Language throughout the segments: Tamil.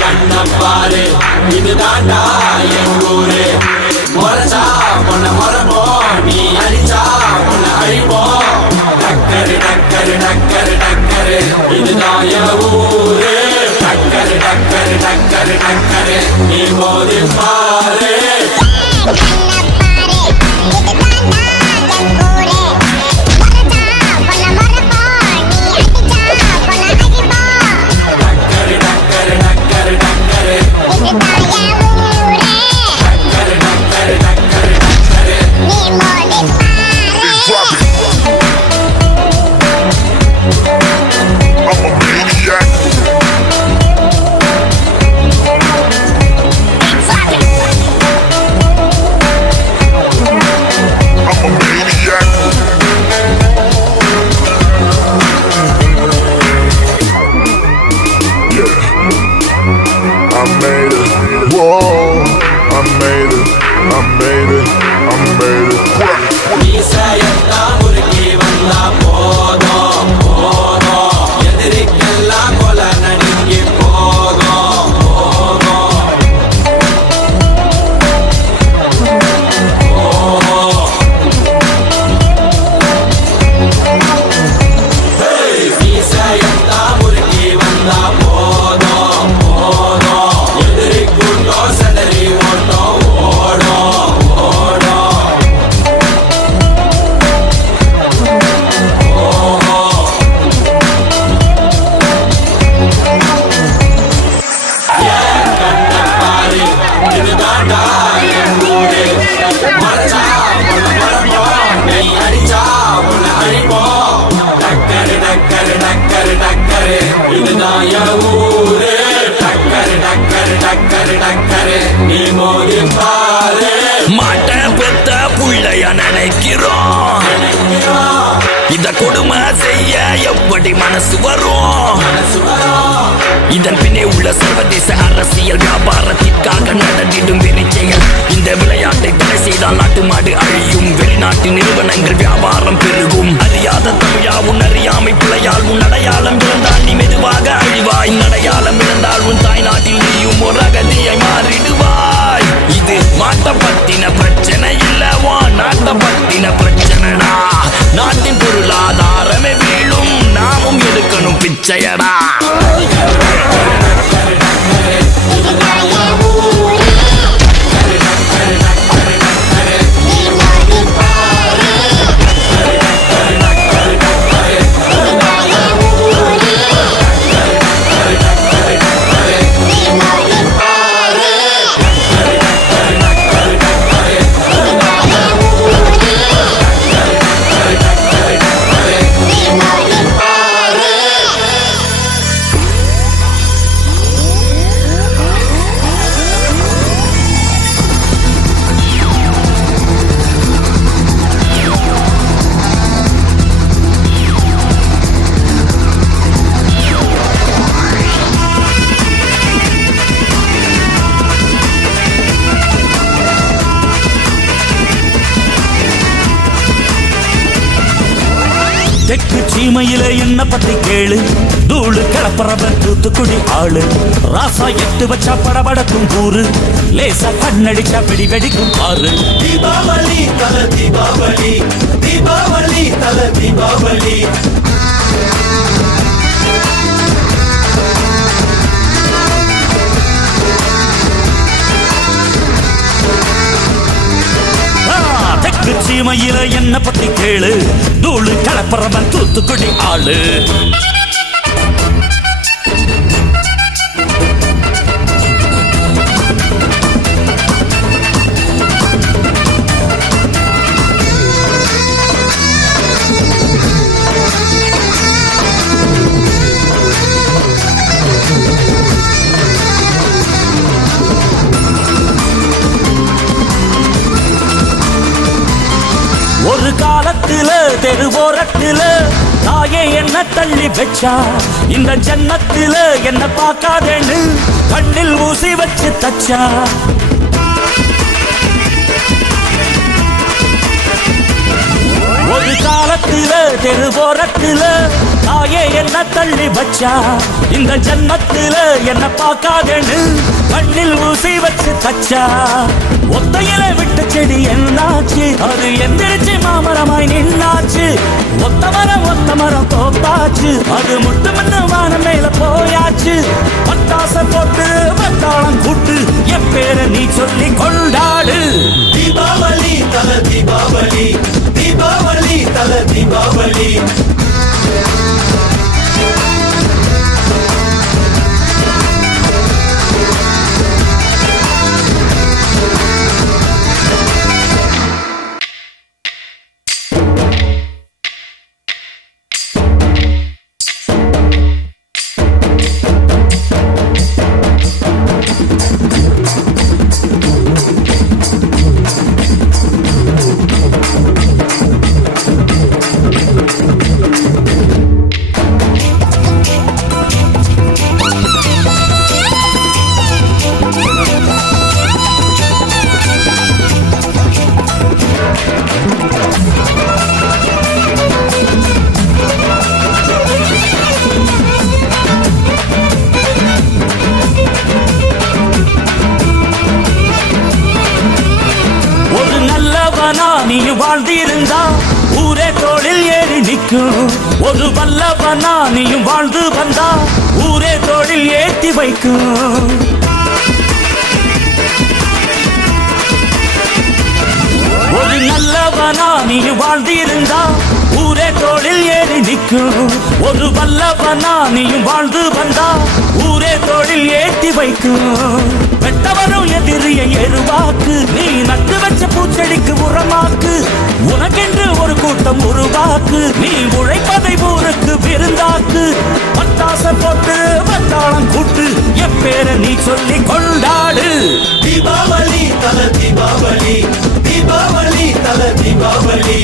கண்ணப்பாரு இது தாண்டா என் ஊரு முறைச்சா உன்னை முறைப்போம் நீ அடிச்சா உன்னை அழிப்போம் டக்கரு டக்கரு டக்கரு டக்கரு இதுதான் என் ஊரு டக்கரு டக்கரு டக்கரு டக்கரு நீ மோதி பாரு மாட்ட பெத்த புள்ளைய நினைக்கிறோம் இத கொடுமை செய்ய எப்படி மனசு வரும் இதன் பின்னே உள்ள சர்வதேச அரசியல் வியாபாரத்திற்காக நடந்திடும் வெளிச்செயல் இந்த விளையாட்டை தடை செய்தால் நாட்டு மாடு அழியும் வெளிநாட்டு நிறுவனங்கள் வியாபாரம் பெருகும் அறியாத தமிழா உன் அறியாமை பிள்ளையால் உன் அடையாளம் இழந்தால் நீ மெதுவாக அழிவாய் அடையாளம் இழந்தால் உன் தாய் நாட்டில் நீயும் ஒரு அகதியை மாறிடுவாய் இது மாட்ட பத்தின பிரச்சனை இல்லவா நாட்ட பத்தின பிரச்சனைடா நாட்டின் பொருளாதாரமே வீழும் நாமும் எடுக்கணும் பிச்சையடா தெற்கு சீமையில என்ன பத்தி கேளு தூளு கிளப்புறவன் தூத்துக்குடி ஆளு ராசா எட்டு வச்சா படபடக்கும் கூறு லேசா கண்ணடிச்சா வெடி வெடிக்கும் ஆறு தீபாவளி தல தீபாவளி தீபாவளி தல தீபாவளி தெற்கு சீமையில என்ன பத்தி கேளு தூளு கிளப்புறவன் தூத்துக்குடி ஆளு ஒரு காலத்துல தெருவோரத்துல தாயே என்ன தள்ளி வச்சா இந்த ஜன்னத்துல என்ன பார்க்காதேன்னு கண்ணில் ஊசி வச்சு தச்சா ஒரு காலத்துல தெருவோரத்துல தாயே என்ன என்ன தள்ளி வச்சா இந்த ஜன்மத்தில என்ன பார்க்காதேன்னு கண்ணில் ஊசி வச்சு தச்சா ஒத்தையில விட்ட செடி என்னாச்சு அது எந்திரிச்சு மாமரமாய் நின்னாச்சு ஒத்த மரம் தோப்பாச்சு அது முட்டு முன்னு வானம் மேல போயாச்சு பட்டாச போட்டு பட்டாளம் கூட்டு என் பேரை நீ சொல்லி கொண்டாடு தீபாவளி தல தீபாவளி தீபாவளி தல தீபாவளி நீ வாழ்ந்திருந்தா ஊரே தோளில் ஏறி நிற்கும் ஒரு வல்லவனா நீயும் வாழ்ந்து வந்தா ஊரே தோளில் ஏற்றி வைக்கும் ஒரு நல்லவனா நீ வாழ்ந்திருந்தா ஊரே தோளில் ஏறி நிற்கும் ஒரு வல்லவனா நீயும் வாழ்ந்து வந்தா ஊரே தோளில் ஏற்றி வைக்கும் வெட்டவரும் எதிரிய எருவாக்கு நீ நட்டு வச்ச பூச்செடிக்கு உரமாக்கு உனக்கென்று ஒரு கூட்டம் உருவாக்கு நீ உழைப்பதை ஊருக்கு விருந்தாக்கு பட்டாச போட்டு பட்டாளம் கூட்டு என் பேரை நீ சொல்லி கொண்டாடு தீபாவளி தல தீபாவளி தீபாவளி தல தீபாவளி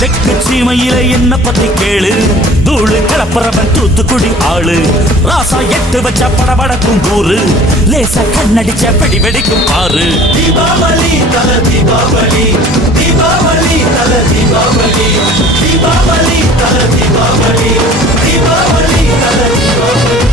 தெற்கு சீமையில என்ன பத்தி கேளு தூளு கிளப்புறவன் தூத்துக்குடி ஆளு ராசா எட்டு வச்ச படபடக்கும் கூறு லேசா கண்ணடிச்ச வெடி வெடிக்கும் பாரு தீபாவளி தல தீபாவளி தீபாவளி தல தீபாவளி தீபாவளி தல தீபாவளி தீபாவளி தல தீபாவளி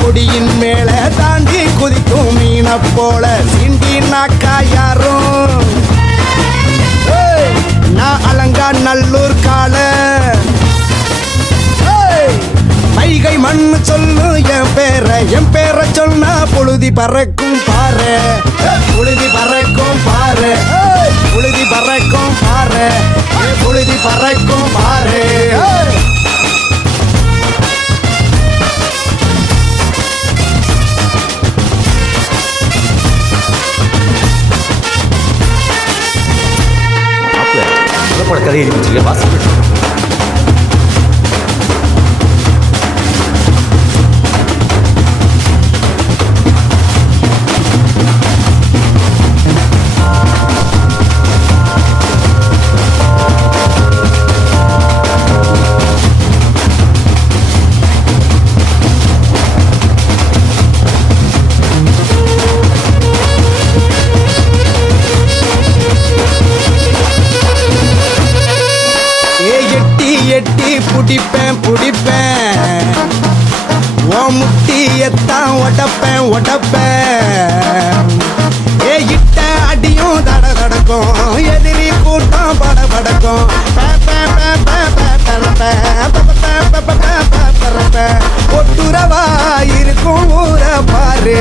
கொடியின் மேல தாண்டி குதிக்கும் மீன போல சிண்டி நாக்கா யாரும் நான் அலங்கா நல்லூர் கால மைகை மண்ணு சொல்லு என் பேரை சொன்னா பொழுதி பறக்கும் பாரு பொழுதி பறக்கும் பாரு பொழுதி பறக்கும் பாரு பொழுதி பறக்கும் பாரு கதை எழுதி வச்சுக்க வாசிக்க புடிப்பேன் ஓ முட்டியத்தான் ஒட்டப்பேன் ஏ இட்ட அடியும் தடக்கும் எதிரி கூட்டம் படபடக்கும் ஒட்டுறவா இருக்கும் ஊர பாரு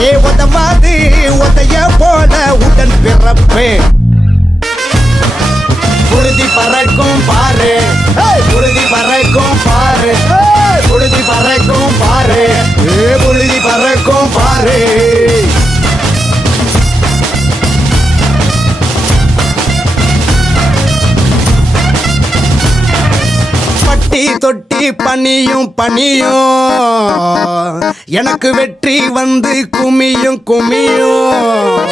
ஏ உதவாது உதைய போல உடன் பிறப்பேன் புழுதி பறக்கும் பாரு புழுதி பறக்கும் பாரு புழுதி பறக்கும் பாரு புழுதி பறக்கும் பாரு பட்டி தொட்டி பனியும் எனக்கு வெற்றி வந்து குமியும் குமியும்.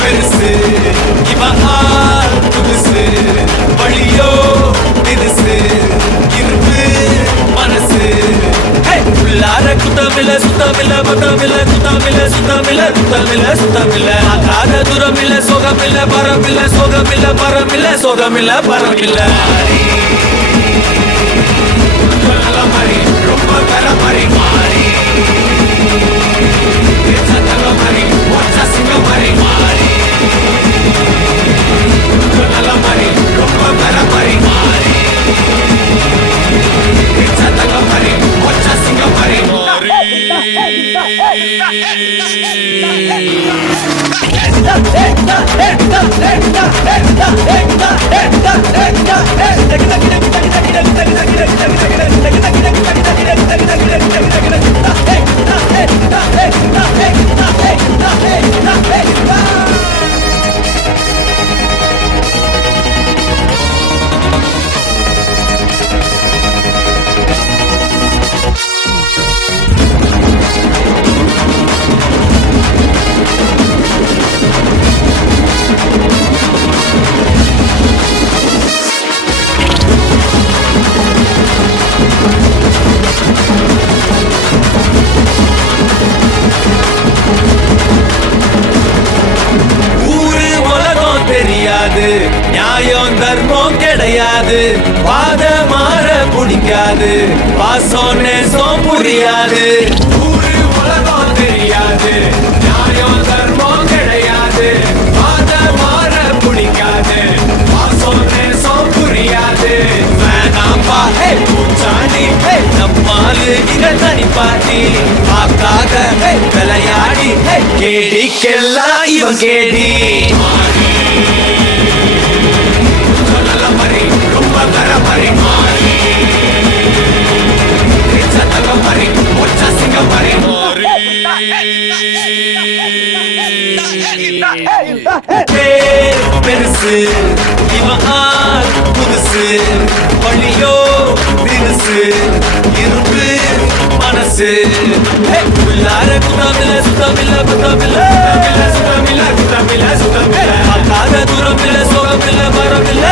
பெருசு இவன் ஆள் புதுசு வழியோ திருசு இருப்பு மனசு உள்ளார குத்தமில்ல சுத்தமில்ல பத்தமில்ல குத்தமில்ல சுத்தமில்ல குத்தமில்ல சுத்தமில்ல ஆகாத தூரமில்ல சோகமில்ல பரமில்ல சோகமில்ல பரமில்ல சோகமில்ல பரமில்ல மாதிரி ரொம்ப தர மாதிரி மாறி மாதிரி சிங்க மாதிரி மாறி நல்ல மாதிரி ரொம்ப தர மாதிரி மாறி மாதிரி சிங்க மாதிரி நியாயம் தர்மம் கிடையாது பாத மாற பிடிக்காது பாசம் நேசம் புரியாது ஊரு உலகம் தெரியாது நியாயம் தர்மம் கிடையாது பாத மாற பிடிக்காது பாசம் நேசம் புரியாது வேணாம்பா பூச்சாண்டி நம்மாலு இகள் தனிப்பாட்டி பார்க்காத விளையாடி கேடிக்கெல்லாம் இவன் கேடி ரொம்ப தர மாதிரி மாறி தக மாதிரி ஒச்ச சிங்க மாதிரி பெருசு இவன் ஆள் புதுசு வழியோ தினுசு இருப்பு மனசு உள்ளார குத்தமில்ல சுத்தமில்ல பத்தமில்ல சுத்தமில்ல குத்தமில்ல சுத்தமில்ல பார்க்காத தூரமில்ல சோகமில்ல பரமில்ல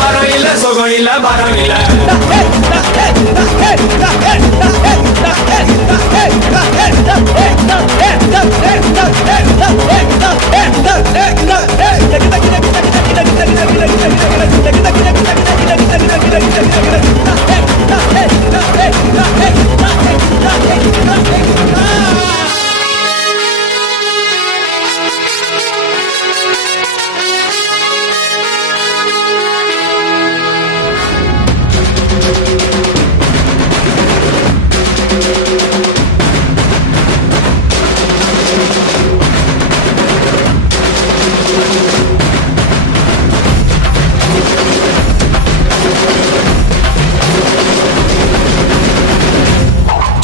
பரம் இல்ல சோகம் இல்ல பரம் இல்ல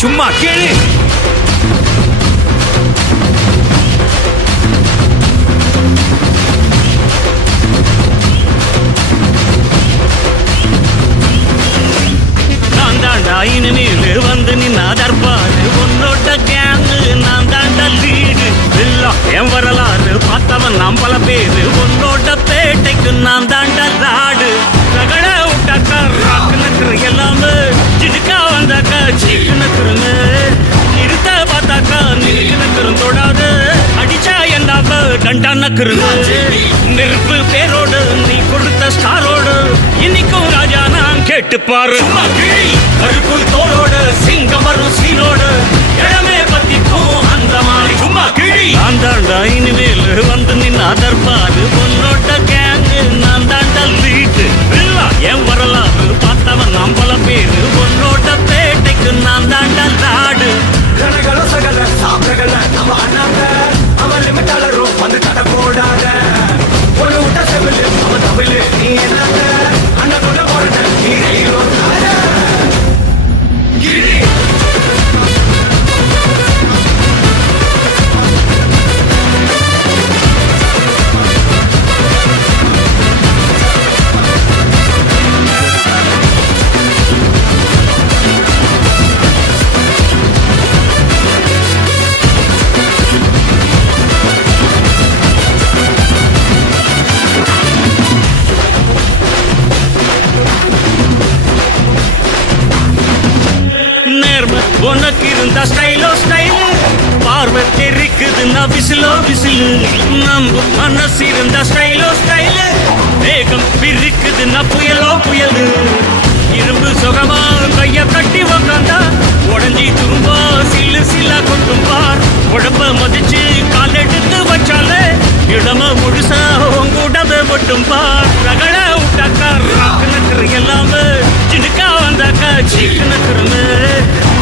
சும்மா கேளு நான் தாண்டா இனிமேல் வந்து நின்னா தர்பாரு உன்னோட கேங்கு நான் தாண்டா லீடு எல்லாம் என் வரலாறு பார்த்தவன் நாம் பல பேரு உன்னோட பேட்டைக்கு நான் தாண்டா ராடு ரகட விட்டாக்கா ராக்கு நக்குற எல்லாமே சிடுக்கா வந்தாக்கா சீக்கு நக்குறங்க நிறுத்த பார்த்தாக்கா நிறுக்கு நக்குறம் தொடாது அடிச்சா என்னாப்ப டண்டா நக்குறங்க நெருப்பு பேரோடு நீ கொடுத்த ஸ்டாரோடு இன்னைக்கும் ராஜா நான் கேட்டு பாரு கருப்பு தோளோடு சிங்கம் வரும் சீனோடு இடமே பத்திக்கும் அந்த மாதிரி சும்மா கிழி நான் தாண்டா இனிமேல் வந்து தர்பாரு பொன்னோட்ட கேங்கு நான் தாண்டல் வீட்டு என் வரலாறு பார்த்தவன் நம்பல பேரு பொன்னோட்ட பேட்டைக்கு நான் தாண்டல் நாடு கனகள சகல சாப்பிடல நம்ம அண்ணாங்க அவன் லிமிட்டாளரும் வந்து தடை போடாத ஒரு விட்ட செவிலு அவன் தவிலு நீ என்னங்க அண்ணன் கொள்ள போறத நீ ரயிலோ கிரி நேர்மை உனக்கு இருந்தா ஸ்டைலோ ஸ்டைல் பார்வை தெரிக்குதுன்னா விசிலோ விசிலு நம்ம மனசு இருந்தா ஸ்டைலோ ஸ்டைல் வேகம் பிரிக்குதுன்னா புயலோ புயலு இரும்பு சுகமா கைய கட்டி உக்காந்தா உடஞ்சி துரும்பா சில்லு சில்லா கொட்டும் பார் உடம்ப மதிச்சு கால் எடுத்து வச்சாலே இடம முழுசா உங்கூடவே மட்டும் பார் ரகட விட்டாக்கா ராக்கு நக்கரு எல்லாமே சினுக்கா வந்தாக்கா சீக்கு நக்கருமே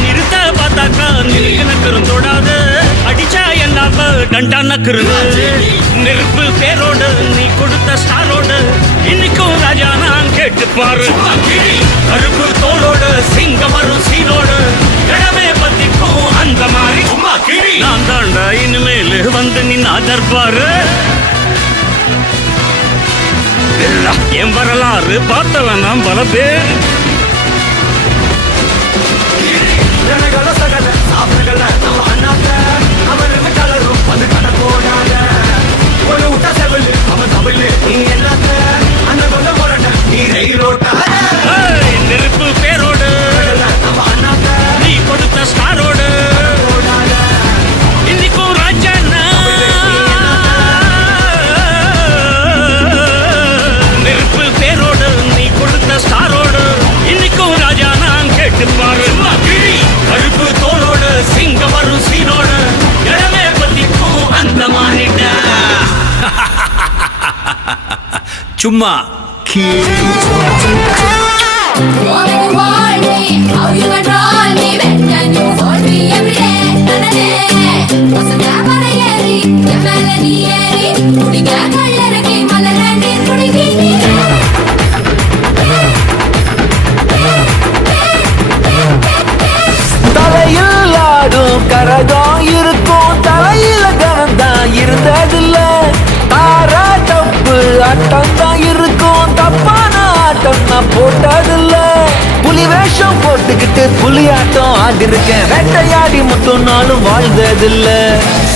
நிறுத்த பார்த்தாக்கா நிறுக்கு நக்கரும் தொடாது அடிச்சா என்னாவ டண்டா நக்கருது நெருப்பு பேரோடு நீ கொடுத்த ஸ்டாரோடு இன்னைக்கும் ராஜா நான் கேட்டு பாரு கருப்பு தோளோடு சிங்கம் வரும் சீனோடு இடமே பத்திக்கும் அந்த மாதிரி சும்மா கிழி நான் தாண்டா இனிமேல் வந்து நின்னா தர்பாரு என் வரலாறு பார்த்தவன் நாம் பல பேர் கனகள சகல சாப்பிடல நம்ம அண்ணாங்க அவன் லிமிட்டாளரும் வந்து தடை போடாத ஒரு விட்ட செவிலு அவன் தவிலு நீ என்னங்க அண்ணன் கொள்ள போறத நீ ரயிலோட்டா நெருப்பு பேரோடு நம்ம அண்ணாங்க நீ கொடுத்த ஸ்டாரோடு இன்னைக்கும் ராஜா நெருப்பு பேரோடு நீ கொடுத்த ஸ்டாரோடு இன்னைக்கும் ராஜா நான் கேட்டு பாரு கருப்பு தோளோடு சிங்கம் வரும் சீனோடு இடமே பத்திக்கும் அந்த மாறிட்ட சும்மா Oh, you want me, how you control me, when can you hold me every day, wasn't that what I hear? The melody, Kudiga Kallaraki, Malarani, Kudigi. தலையில் ஆடும் கரகம் இருக்கும் தலையில கனந்தான் இருந்ததில்ல தாரா தப்பு ஆட்டம் தான் இருக்கும் தப்பான ஆட்டம் நான் போட்டதில்ல புலி வேஷம் போட்டுக்கிட்டு புலி ஆட்டம் ஆடிருக்கேன் வேட்டையாடி மட்டும் நாளும் வாழ்ந்ததில்ல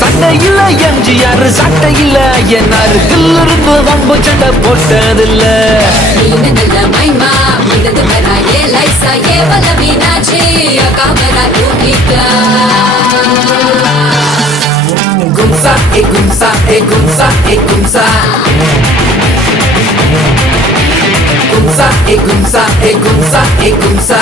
சண்டையில எம்ஜிஆர் சட்டையில என்னாரு கில்லிருந்து வம்பு சண்டை போட்டதில்ல நீனல்ல மைமா இதது பெறாயே லைசா ஏ வலவினாச்சி காமரா தூக்கிட்டா கும்சா ஏ கும்சா ஏ கும்சா ஏ கும்சா கும்சா ஏ கும்சா ஏ கும்சா ஏ கும்சா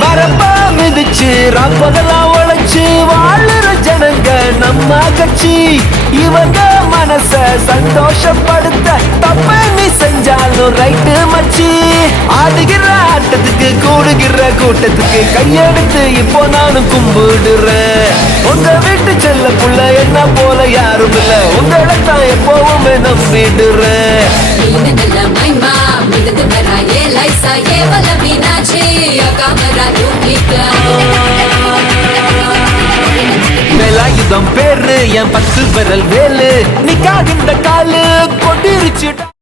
வரப்பா மிதிச்சு ரப்பதெல்லாம் உழைச்சு வாழுற ஜனங்க நம்ம கட்சி இவங்க மனச சந்தோஷப்படுத்த தப்ப நீ செஞ்சாலும் ரைட்டு மச்சி ஆடுகிற ஆட்டத்துக்கு கூடுகிற கூட்டத்துக்கு கையெடுத்து இப்போ நானும் கும்பிடுறேன் உங்க வீட்டு செல்ல புள்ள என்ன போல யாரும் இல்ல உங்களைத்தான் எப்பவுமே நம்பிடுறேன் நீனல்ல மைமா இதது பெறாயே லைசா ஏ வலவினாச்சி காமரா தூக்கிட்டா வேலாயுதம் பேரு என் 10 விரல் வேலு நீ காகின்ற காலு கொட்டிருச்சு